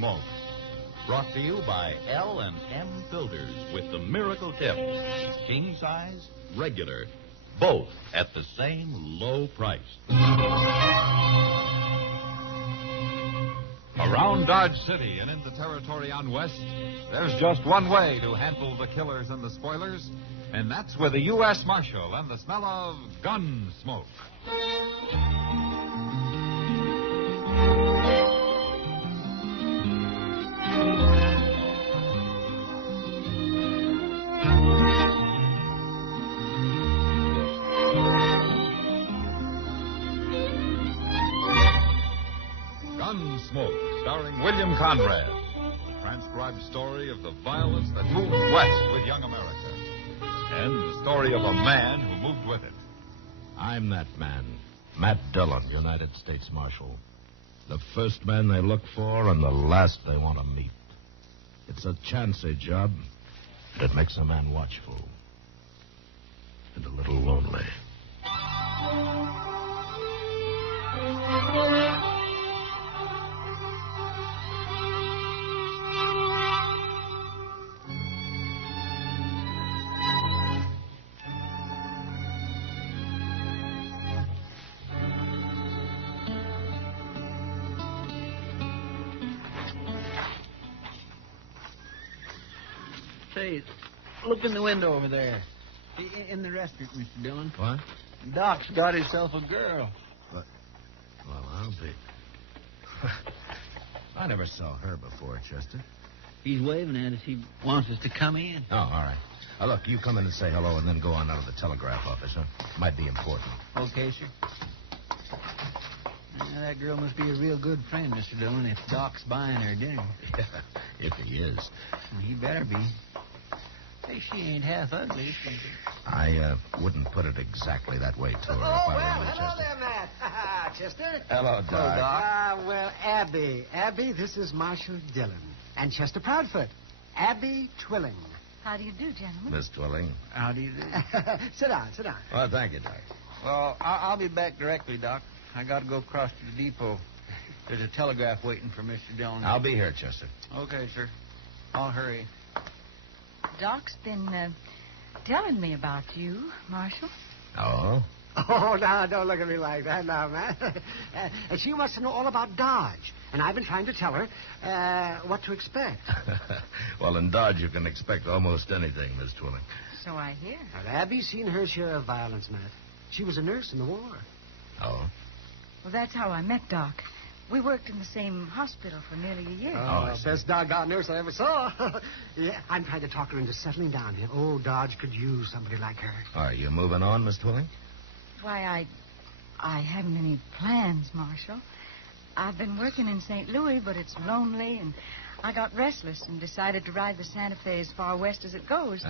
Gunsmoke. Brought to you by L&M Filters with the miracle tip. King size, regular, both at the same low price. Around Dodge City and in the territory on West, there's just one way to handle the killers and the spoilers, and that's with a U.S. Marshal and the smell of Gunsmoke. Gunsmoke, starring William Conrad. The transcribed story of the violence that moved west with young America. And the story of a man who moved with it. I'm that man, Matt Dillon, United States Marshal. The first man they look for and the last they want to meet. It's a chancy job, but it makes a man watchful. And a little lonely. Say, look in the window over there. In the restaurant, Mr. Dillon. What? Doc's got himself a girl. What? Well, I'll be. I never saw her before, Chester. He's waving at us. He wants us to come in. Oh, all right. Look, you come in and say hello and then go on out of the telegraph office, huh? Might be important. Okay, sir. That girl must be a real good friend, Mr. Dillon, if Doc's buying her dinner. Yeah, if he is. Well, he better be. Hey, she ain't half ugly, is she? I wouldn't put it exactly that way to her if I were you, hello Chester. there, Matt. Chester? Hello, Doc. Well, Abby. Abby, this is Marshal Dillon. And Chester Proudfoot. Abby Twilling. How do you do, gentlemen? Miss Twilling. How do you do? Sit down. Well, thank you, Doc. Well, I'll be back directly, Doc. I got to go across to the depot. There's a telegraph waiting for Mr. Dillon. I'll be here, Chester. Okay, sir. I'll hurry. Doc's been telling me about you, Marshal. Oh? Oh, now, don't look at me like that now, Matt. She wants to know all about Dodge. And I've been trying to tell her what to expect. Well, in Dodge, you can expect almost anything, Miss Twilling. So I hear. Well, Abby's seen her share of violence, Matt. She was a nurse in the war. Oh? Well, that's how I met Doc. We worked in the same hospital for nearly a year. I see. Best doggone nurse I ever saw. Yeah, I'm trying to talk her into settling down here. Oh, Dodge could use somebody like her. Are you moving on, Miss Twilling? Why, I haven't any plans, Marshal. I've been working in St. Louis, but it's lonely, and I got restless and decided to ride the Santa Fe as far west as it goes.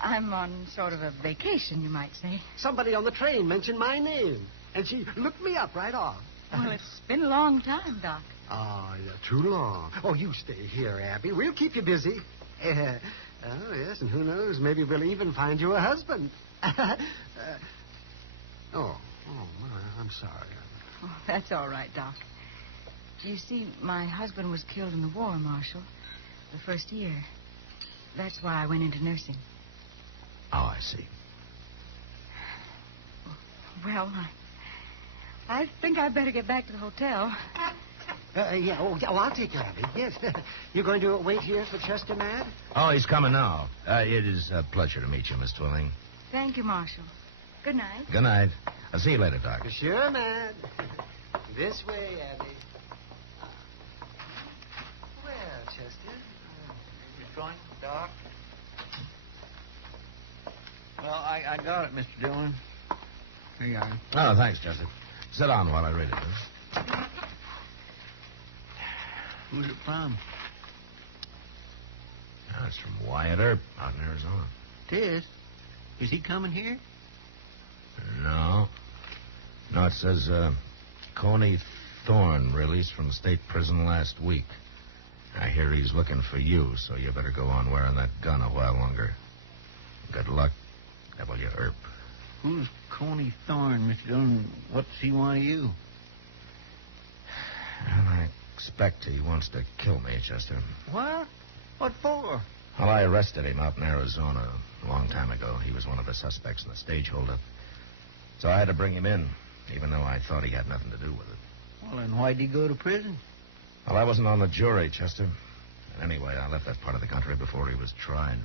I'm on sort of a vacation, you might say. Somebody on the train mentioned my name, and she looked me up right off. Well, it's been a long time, Doc. Oh, yeah, too long. Oh, you stay here, Abby. We'll keep you busy. Oh, yes, and who knows, maybe we'll even find you a husband. I'm sorry. Oh, that's all right, Doc. You see, my husband was killed in the war, Marshal, the first year. That's why I went into nursing. Oh, I see. Well, I think I'd better get back to the hotel. I'll take you, Abby. Yes. You're going to wait here for Chester, Matt? Oh, he's coming now. It is a pleasure to meet you, Miss Twilling. Thank you, Marshal. Good night. Good night. I'll see you later, Doc. Sure, Matt. This way, Abby. Well, Chester. Your joint, Doc? Well, I got it, Mr. Dillon. Here you are. Oh, thanks, Chester. Sit down while I read it. Huh? Who's it from? Oh, it's from Wyatt Earp out in Arizona. Tis. Is he coming here? No. No, it says, Coney Thorne released from state prison last week. I hear he's looking for you, so you better go on wearing that gun a while longer. Good luck, W. Earp. Who's Coney Thorne, Mr. Dillon? What's he want of you? Well, I expect he wants to kill me, Chester. What? What for? Well, I arrested him out in Arizona a long time ago. He was one of the suspects in the stage holdup. So I had to bring him in, even though I thought he had nothing to do with it. Well, then why'd he go to prison? Well, I wasn't on the jury, Chester. And anyway, I left that part of the country before he was tried.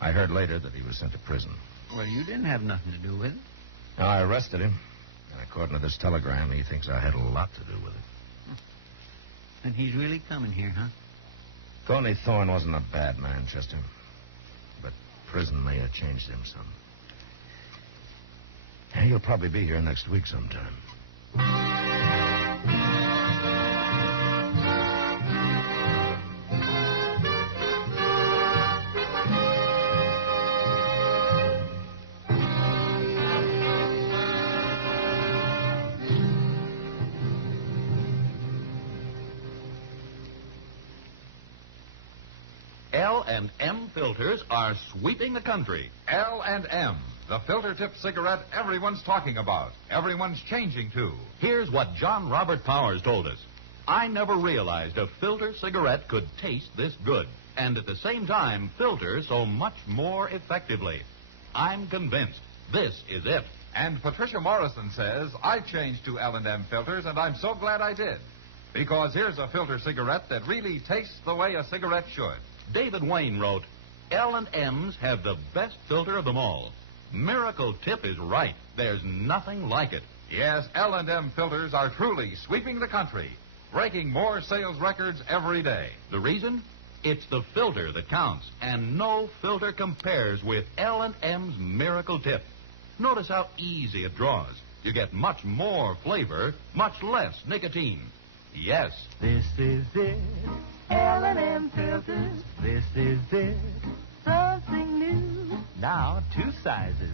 I heard later that he was sent to prison. Well, you didn't have nothing to do with it. Now, I arrested him. And according to this telegram, he thinks I had a lot to do with it. And he's really coming here, huh? Coney Thorne wasn't a bad man, Chester. But prison may have changed him some. And he'll probably be here next week sometime. L&M filters are sweeping the country. L&M, the filter tip cigarette everyone's talking about. Everyone's changing to. Here's what John Robert Powers told us. I never realized a filter cigarette could taste this good, and at the same time filter so much more effectively. I'm convinced this is it. And Patricia Morrison says, I changed to L&M filters, and I'm so glad I did. Because here's a filter cigarette that really tastes the way a cigarette should. David Wayne wrote, L&M's have the best filter of them all. Miracle Tip is right. There's nothing like it. Yes, L&M filters are truly sweeping the country, breaking more sales records every day. The reason? It's the filter that counts, and no filter compares with L&M's Miracle Tip. Notice how easy it draws. You get much more flavor, much less nicotine. Yes. This is it, L&M filters. This is it, something new. Now 2 sizes.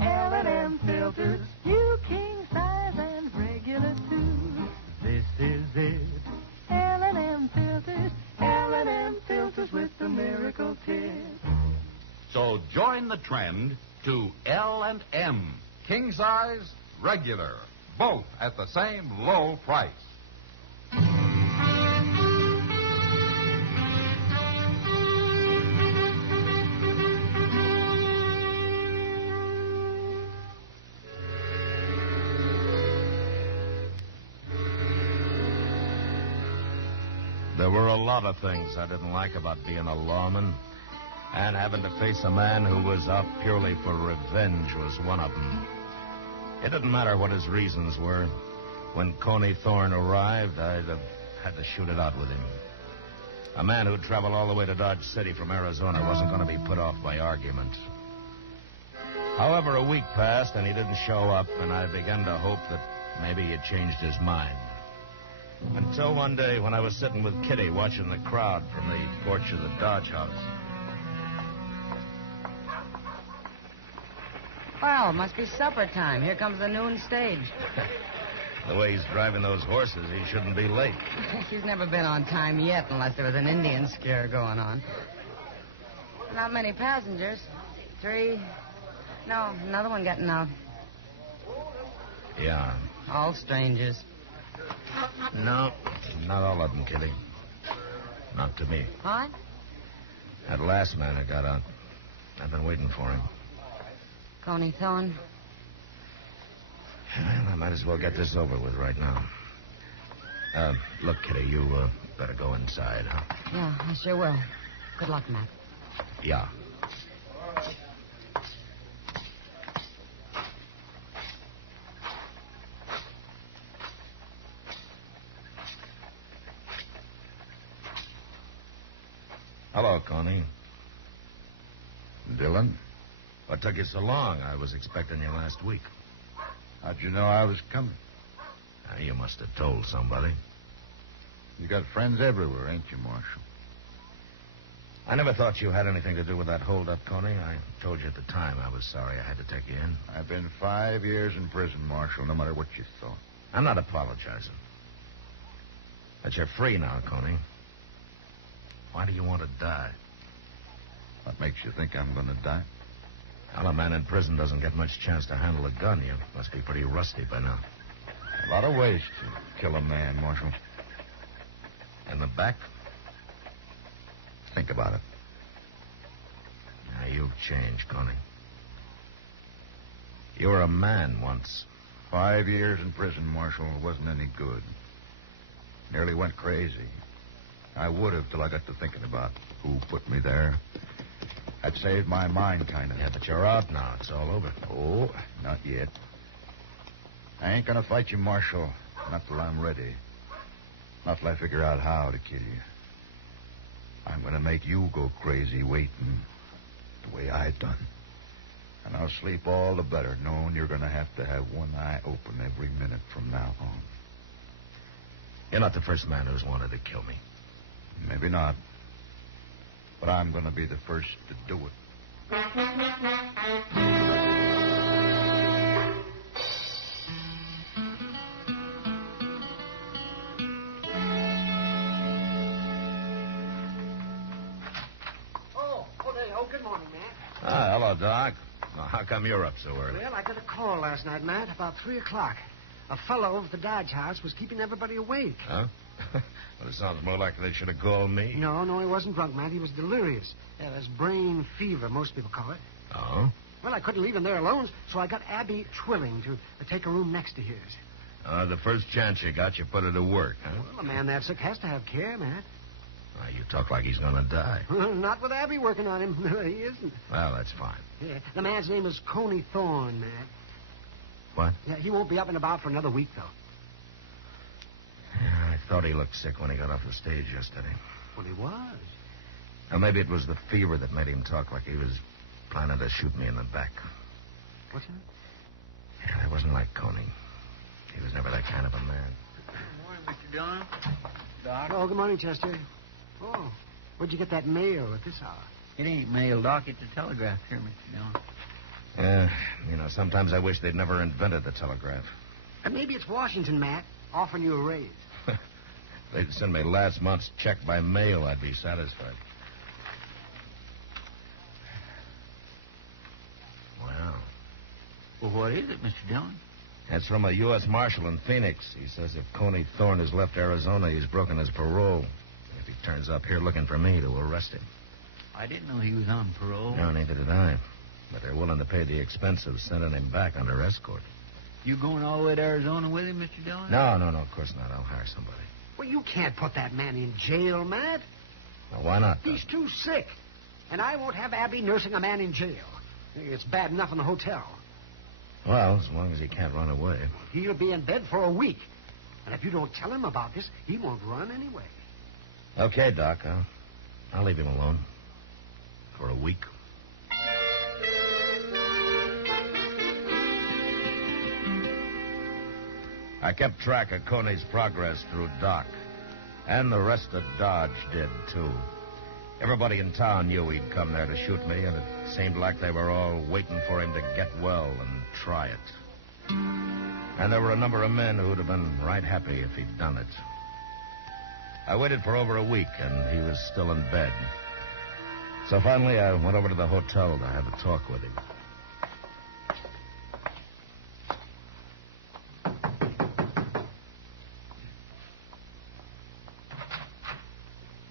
L&M filters, you king size and regular too. This is it, L&M filters. L&M filters with the Miracle Tip. So join the trend to L&M. King size, regular, both at the same low price. There were a lot of things I didn't like about being a lawman. And having to face a man who was out purely for revenge was one of them. It didn't matter what his reasons were. When Coney Thorne arrived, I'd have had to shoot it out with him. A man who'd traveled all the way to Dodge City from Arizona wasn't going to be put off by argument. However, a week passed and he didn't show up, and I began to hope that maybe he'd changed his mind. Until one day when I was sitting with Kitty watching the crowd from the porch of the Dodge house. Well, it must be supper time. Here comes the noon stage. The way he's driving those horses, he shouldn't be late. He's never been on time yet unless there was an Indian scare going on. Not many passengers. 3. No, another one getting out. Yeah. All strangers. No, not all of them, Kitty. Not to me. What? That last man who got out. I've been waiting for him. Coney Thorne? Well, I might as well get this over with right now. Look, Kitty, you better go inside, huh? Yeah, I sure will. Good luck, Matt. Yeah. Hello, Coney. Dillon? What took you so long? I was expecting you last week. How'd you know I was coming? You must have told somebody. You got friends everywhere, ain't you, Marshal? I never thought you had anything to do with that holdup, Coney. I told you at the time I was sorry I had to take you in. I've been 5 years in prison, Marshal, no matter what you thought. I'm not apologizing. But you're free now, Coney. Why do you want to die? What makes you think I'm going to die? Well, a man in prison doesn't get much chance to handle a gun. You must be pretty rusty by now. A lot of ways to kill a man, Marshal. In the back? Think about it. Now, you've changed, Coney. You were a man once. 5 years in prison, Marshal, wasn't any good. Nearly went crazy. I would have till I got to thinking about who put me there. I'd saved my mind, kind of. Yeah, but you're out now. It's all over. Oh, not yet. I ain't gonna fight you, Marshal. Not till I'm ready. Not till I figure out how to kill you. I'm gonna make you go crazy waiting the way I done. And I'll sleep all the better knowing you're gonna have to have one eye open every minute from now on. You're not the first man who's wanted to kill me. Maybe not. But I'm gonna be the first to do it. Good morning, Matt. Ah, hello, Doc. Well, how come you're up so early? Well, I got a call last night, Matt, about 3 o'clock. A fellow over at the Dodge House was keeping everybody awake. Huh? Well, it sounds more like they should have called me. No, he wasn't drunk, Matt. He was delirious. Yeah, that's brain fever, most people call it. Oh? Well, I couldn't leave him there alone, so I got Abby Twilling to take a room next to his. The first chance you got, you put her to work, huh? Well, a man that sick has to have care, Matt. You talk like he's going to die. Not with Abby working on him. No, he isn't. Well, that's fine. Yeah, the man's name is Coney Thorne, Matt. What? Yeah, he won't be up and about for another week, though. Yeah, I thought he looked sick when he got off the stage yesterday. Well, he was. Or maybe it was the fever that made him talk like he was planning to shoot me in the back. What's that? Yeah, that wasn't like Coney. He was never that kind of a man. Good morning, Mr. Dillon. Doc. Oh, good morning, Chester. Oh, where'd you get that mail at this hour? It ain't mail, Doc. It's a telegraph here, Mr. Dillon. Sometimes I wish they'd never invented the telegraph. And maybe it's Washington, Matt, offering you a raise. If they'd send me last month's check by mail, I'd be satisfied. Wow. Well, what is it, Mr. Dillon? That's from a U.S. Marshal in Phoenix. He says if Coney Thorne has left Arizona, he's broken his parole. If he turns up here looking for me, to arrest him. I didn't know he was on parole. No, neither did I. But they're willing to pay the expense of sending him back under escort. You going all the way to Arizona with him, Mr. Dillon? No, of course not. I'll hire somebody. Well, you can't put that man in jail, Matt. Well, why not? He's too sick. And I won't have Abby nursing a man in jail. It's bad enough in the hotel. Well, as long as he can't run away. He'll be in bed for a week. And if you don't tell him about this, he won't run anyway. Okay, Doc. I'll leave him alone. For a week. I kept track of Coney's progress through Doc. And the rest of Dodge did, too. Everybody in town knew he'd come there to shoot me, and it seemed like they were all waiting for him to get well and try it. And there were a number of men who'd have been right happy if he'd done it. I waited for over a week, and he was still in bed. So finally, I went over to the hotel to have a talk with him.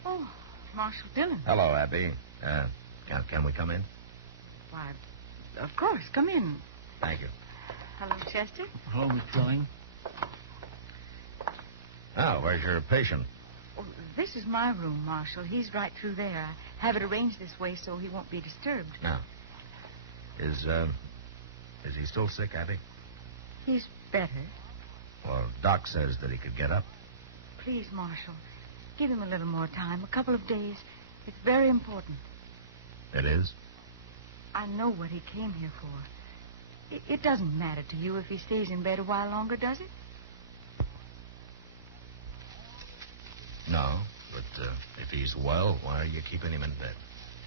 Oh, Marshal Dillon. Hello, Abby. Can we come in? Why, of course. Come in. Thank you. Hello, Chester. Hello, Miss Dillon. Oh, where's your patient? Oh, this is my room, Marshal. He's right through there. I have it arranged this way so he won't be disturbed. Now, is he still sick, Abby? He's better. Well, Doc says that he could get up. Please, Marshal, give him a little more time, a couple of days. It's very important. It is? I know what he came here for. It doesn't matter to you if he stays in bed a while longer, does it? No, but if he's well, why are you keeping him in bed?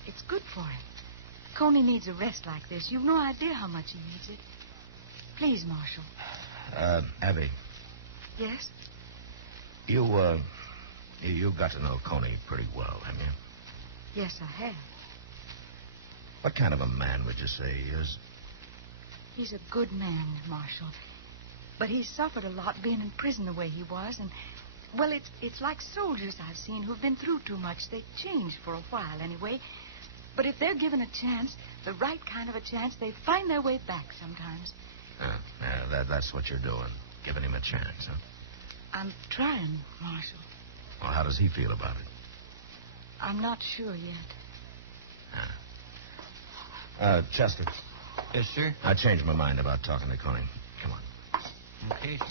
It's good for him. Coney needs a rest like this. You've no idea how much he needs it. Please, Marshal. Abby, Yes? you got to know Coney pretty well, haven't you? Yes, I have. What kind of a man would you say he is? He's a good man, Marshal. But he's suffered a lot being in prison the way he was, and Well, it's like soldiers I've seen who've been through too much. They change for a while, anyway. But if they're given a chance, the right kind of a chance, they find their way back sometimes. That's what you're doing, giving him a chance, huh? I'm trying, Marshal. Well, how does he feel about it? I'm not sure yet. Chester. Yes, sir. I changed my mind about talking to Coney. Come on. Okay, sir.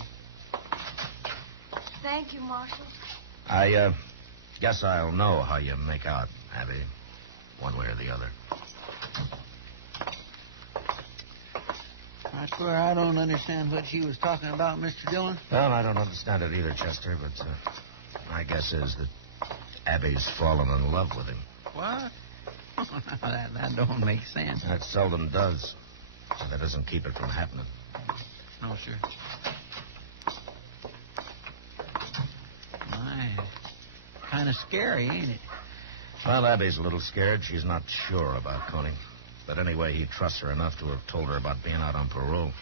Thank you, Marshal. I guess I'll know how you make out, Abby, one way or the other. I swear I don't understand what she was talking about, Mr. Dillon. Well, I don't understand it either, Chester, but my guess is that Abby's fallen in love with him. What? that don't make sense. That seldom does. So that doesn't keep it from happening. No, sir. My, kind of scary, ain't it? Well, Abby's a little scared. She's not sure about Coney. But anyway, he trusts her enough to have told her about being out on parole.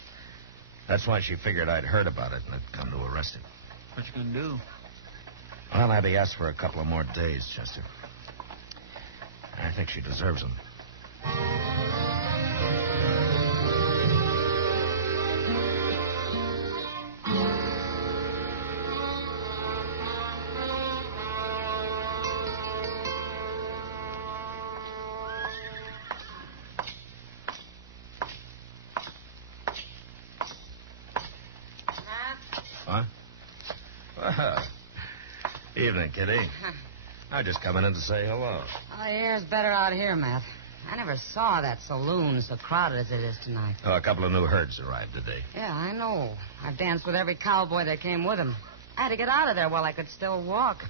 That's why she figured I'd heard about it and had come to arrest him. What you gonna do? Well, Abby asked for a couple of more days, Chester. I think she deserves them. What? Well, evening, Kitty. I'm just coming in to say hello. Oh, the air's better out here, Matt. I never saw that saloon so crowded as it is tonight. Oh, a couple of new herds arrived today. Yeah, I know. I've danced with every cowboy that came with him. I had to get out of there while I could still walk.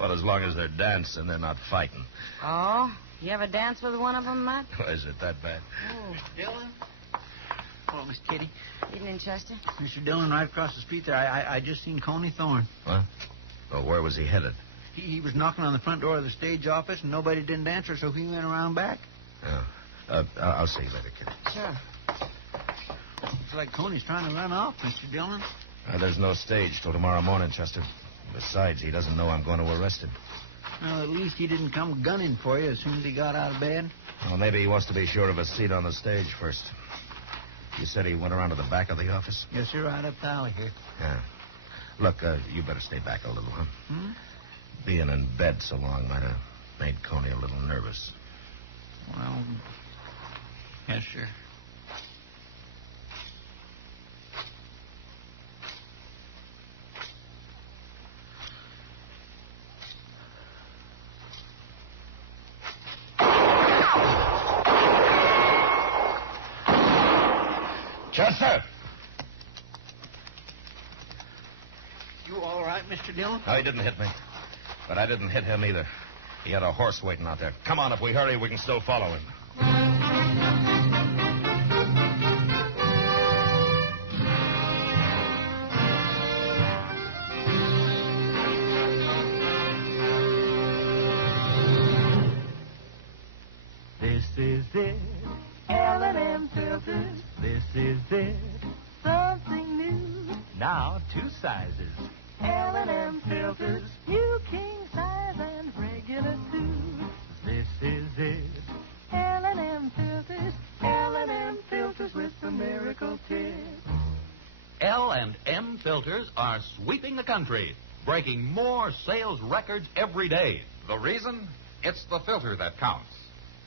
Well, as long as they're dancing, they're not fighting. Oh? You ever dance with one of them, Matt? Is it that bad? Oh. Dillon? Hello, Miss Kitty. Evening, Chester. Mr. Dillon, right across the street there. I just seen Coney Thorne. What? Well, where was he headed? He was knocking on the front door of the stage office, and nobody didn't answer, so he went around back. Oh. I'll see you later, Kitty. Sure. Looks like Coney's trying to run off, Mr. Dillon. There's no stage till tomorrow morning, Chester. Besides, he doesn't know I'm going to arrest him. Well, at least he didn't come gunning for you as soon as he got out of bed. Well, maybe he wants to be sure of a seat on the stage first. You said he went around to the back of the office? Yes, sir, right up the alley here. Yeah. Look, you better stay back a little, huh? Hmm? Being in bed so long might have made Coney a little nervous. Well, yes, sir. Chester! You all right, Mr. Dillon? No, he didn't hit me. But I didn't hit him either. He had a horse waiting out there. Come on, if we hurry, we can still follow him. This is it, L&M filters. This is it, something new. Now 2 sizes. L&M filters, you king size and regular too. This is it, L&M filters. L&M filters with the miracle tip. L&M filters are sweeping the country, breaking more sales records every day. The reason? It's the filter that counts.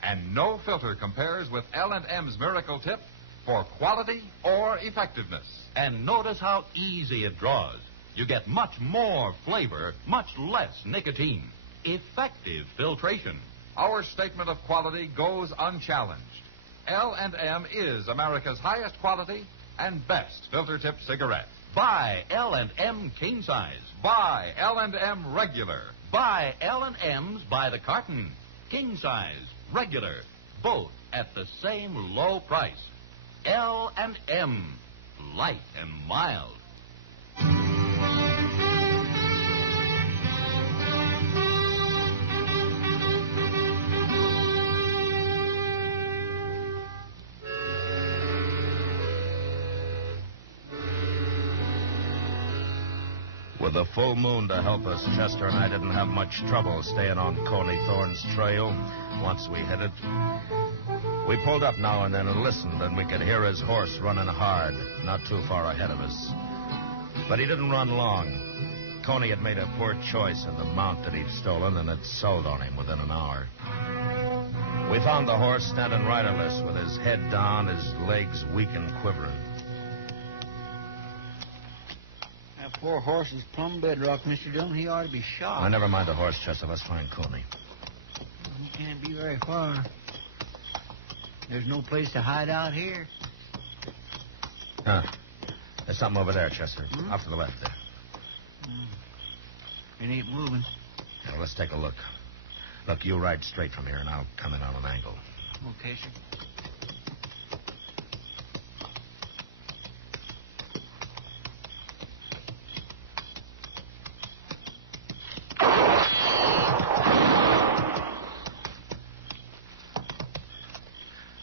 And no filter compares with L&M's Miracle Tip for quality or effectiveness. And notice how easy it draws. You get much more flavor, much less nicotine. Effective filtration. Our statement of quality goes unchallenged. L&M is America's highest quality and best filter tip cigarette. Buy L&M King Size. Buy L&M Regular. Buy L&M's by the carton. King Size, regular, both at the same low price. L&M, light and mild. With the full moon to help us, Chester and I didn't have much trouble staying on Coney Thorne's trail once we hit it. We pulled up now and then and listened, and we could hear his horse running hard, not too far ahead of us. But he didn't run long. Coney had made a poor choice in the mount that he'd stolen, and had sold on him within an hour. We found the horse standing riderless with his head down, his legs weak and quivering. That poor horse is plumb bedrock, Mr. Dillon. He ought to be shot. Now, never mind the horse, Chester. Let's find Coney. He can't be very far. There's no place to hide out here. Huh. There's something over there, Chester. Off to the left there. It ain't moving. Now, let's take a look. Look, you ride straight from here, and I'll come in on an angle. Okay, sir.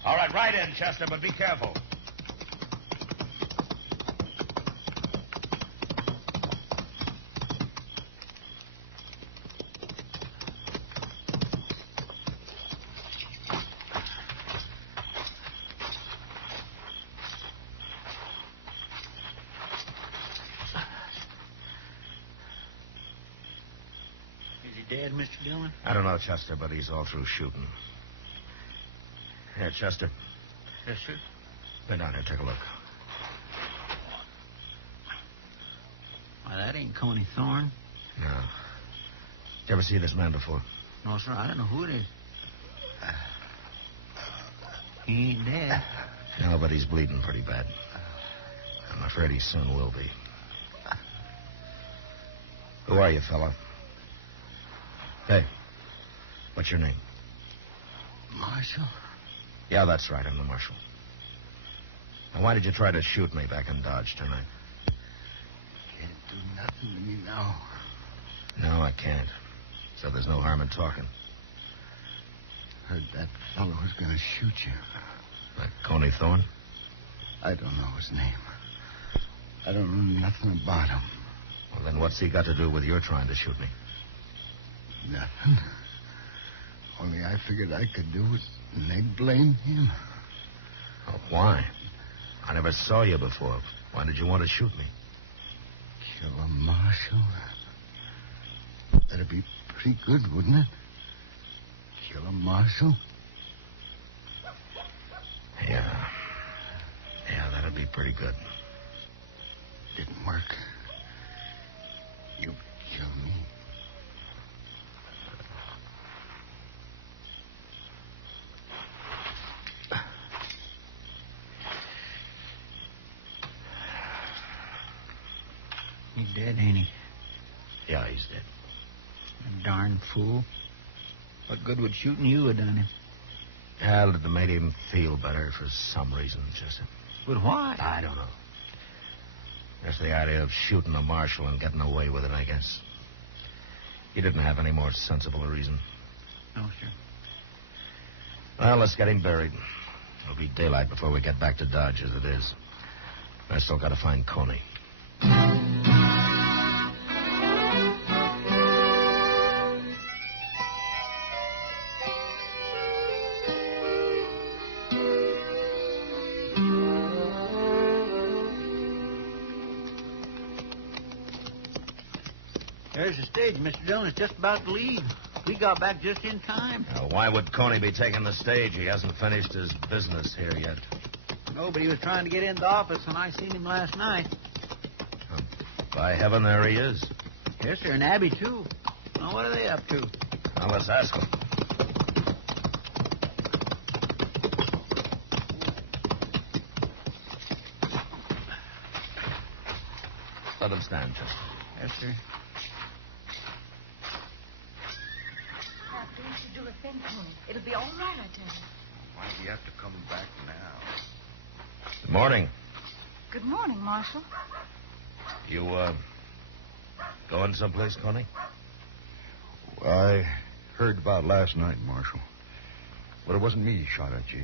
All right, ride in, Chester, but be careful. Is he dead, Mr. Dillon? I don't know, Chester, but he's all through shooting. Here, Chester. Yes, sir. Bend down here, take a look. Why, that ain't Coney Thorne. No. Did you ever see this man before? No, sir, I don't know who it is. He ain't dead. No, but he's bleeding pretty bad. I'm afraid he soon will be. Who are you, fella? Hey, what's your name? Marshal? Yeah, that's right. I'm the marshal. Now, why did you try to shoot me back in Dodge tonight? Can't do nothing to me now. No, I can't. So there's no harm in talking. Heard that fellow was going to shoot you. That Coney Thorne? I don't know his name. I don't know nothing about him. Well, then what's he got to do with your trying to shoot me? Nothing. Only I figured I could do it, and they'd blame him. Oh, why? I never saw you before. Why did you want to shoot me? Kill a marshal? That'd be pretty good, wouldn't it? Kill a marshal? Yeah. Yeah, that'd be pretty good. Didn't work. You kill me. He's dead, ain't he? Yeah, he's dead. A darn fool. What good would shooting you have done him? Hell, it made him feel better for some reason, Chester. But why? I don't know. Just the idea of shooting a marshal and getting away with it, I guess. He didn't have any more sensible a reason. No, sir. Well, let's get him buried. It'll be daylight before we get back to Dodge as it is. I still got to find Coney. There's the stage, Mr. Dillon. It's just about to leave. We got back just in time. Now, why would Coney be taking the stage? He hasn't finished his business here yet. No, but he was trying to get in the office when I seen him last night. By heaven, there he is. Yes, sir, and Abby, too. Now, what are they up to? Now, let's ask him. Let him stand, Chester. Yes, sir. Now, don't you do a thing, Coney. It'll be all right, I tell you. Why do you have to come back now? Good morning. Good morning, Marshal. You, going someplace, Coney? Well, I heard about last night, Marshal. But it wasn't me shot at you.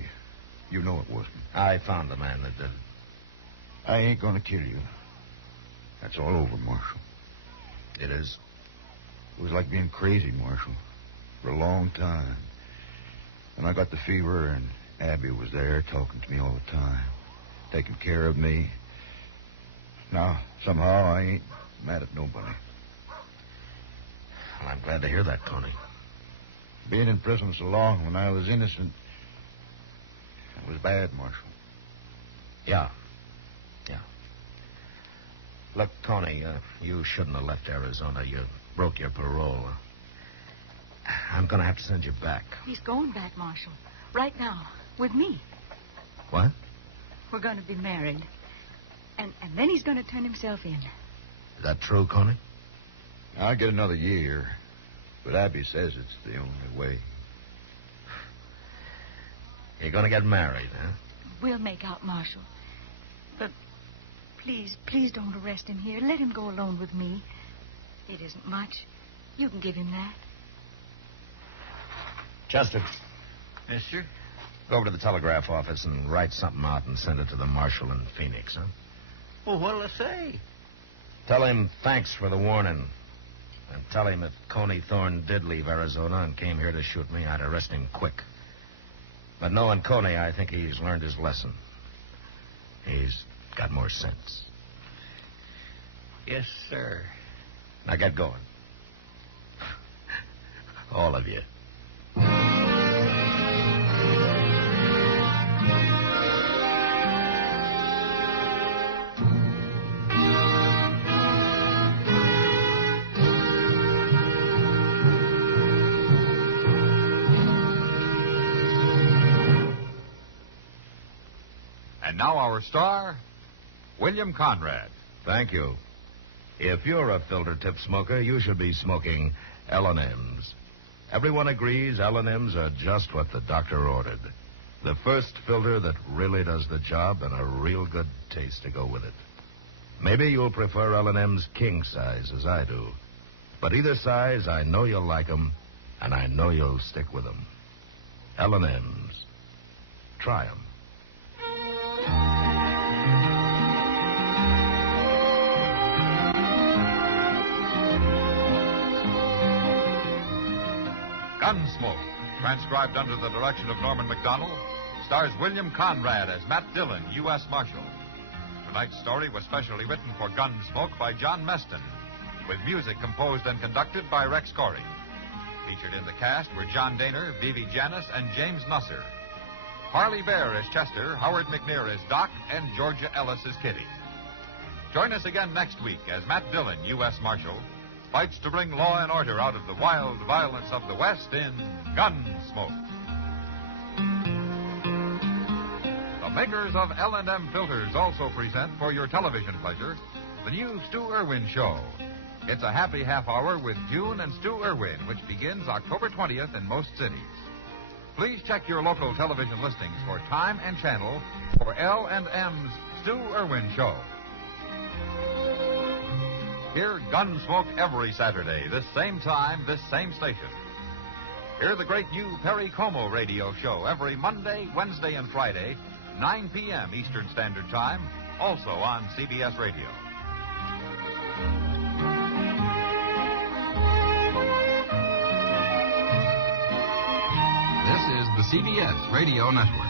You know it wasn't. I found the man that did it. I ain't gonna kill you. That's all over, Marshal. It is. It was like being crazy, Marshal, for a long time. And I got the fever, and Abby was there talking to me all the time, taking care of me. Now, somehow, I ain't mad at nobody. Well, I'm glad to hear that, Coney. Being in prison so long when I was innocent, it was bad, Marshal. Yeah. Look, Coney, you shouldn't have left Arizona. You broke your parole. I'm going to have to send you back. He's going back, Marshal. Right now. With me. What? We're going to be married. And then he's going to turn himself in. Is that true, Coney? I'll get another year, but Abby says it's the only way. You're going to get married, huh? We'll make out, Marshal. But please don't arrest him here. Let him go alone with me. It isn't much. You can give him that. Chester, Yes, sir? go over to the telegraph office and write something out and send it to the marshal in Phoenix, huh? Well, what'll I say? Tell him thanks for the warning. And tell him if Coney Thorne did leave Arizona and came here to shoot me, I'd arrest him quick. But knowing Coney, I think he's learned his lesson. He's got more sense. Yes, sir. Now get going. All of you. And now our star, William Conrad. Thank you. If you're a filter tip smoker, you should be smoking L&M's. Everyone agrees L&M's are just what the doctor ordered. The first filter that really does the job and a real good taste to go with it. Maybe you'll prefer L&M's king size as I do. But either size, I know you'll like them, and I know you'll stick with them. L&M's. Try them. Gunsmoke, transcribed under the direction of Norman Macdonnell, stars William Conrad as Matt Dillon, U.S. Marshal. Tonight's story was specially written for Gunsmoke by John Meston, with music composed and conducted by Rex Corey. Featured in the cast were John Daner, Vivi Janis, and James Nusser. Harley Bear as Chester, Howard McNear as Doc, and Georgia Ellis as Kitty. Join us again next week as Matt Dillon, U.S. Marshal, fights to bring law and order out of the wild violence of the West in Gunsmoke. The makers of L&M filters also present for your television pleasure the new Stu Irwin Show. It's a happy half hour with June and Stu Irwin, which begins October 20th in most cities. Please check your local television listings for time and channel for L&M's Stu Irwin Show. Hear Gunsmoke every Saturday, this same time, this same station. Hear the great new Perry Como radio show every Monday, Wednesday, and Friday, 9 p.m. Eastern Standard Time, also on CBS Radio. This is the CBS Radio Network.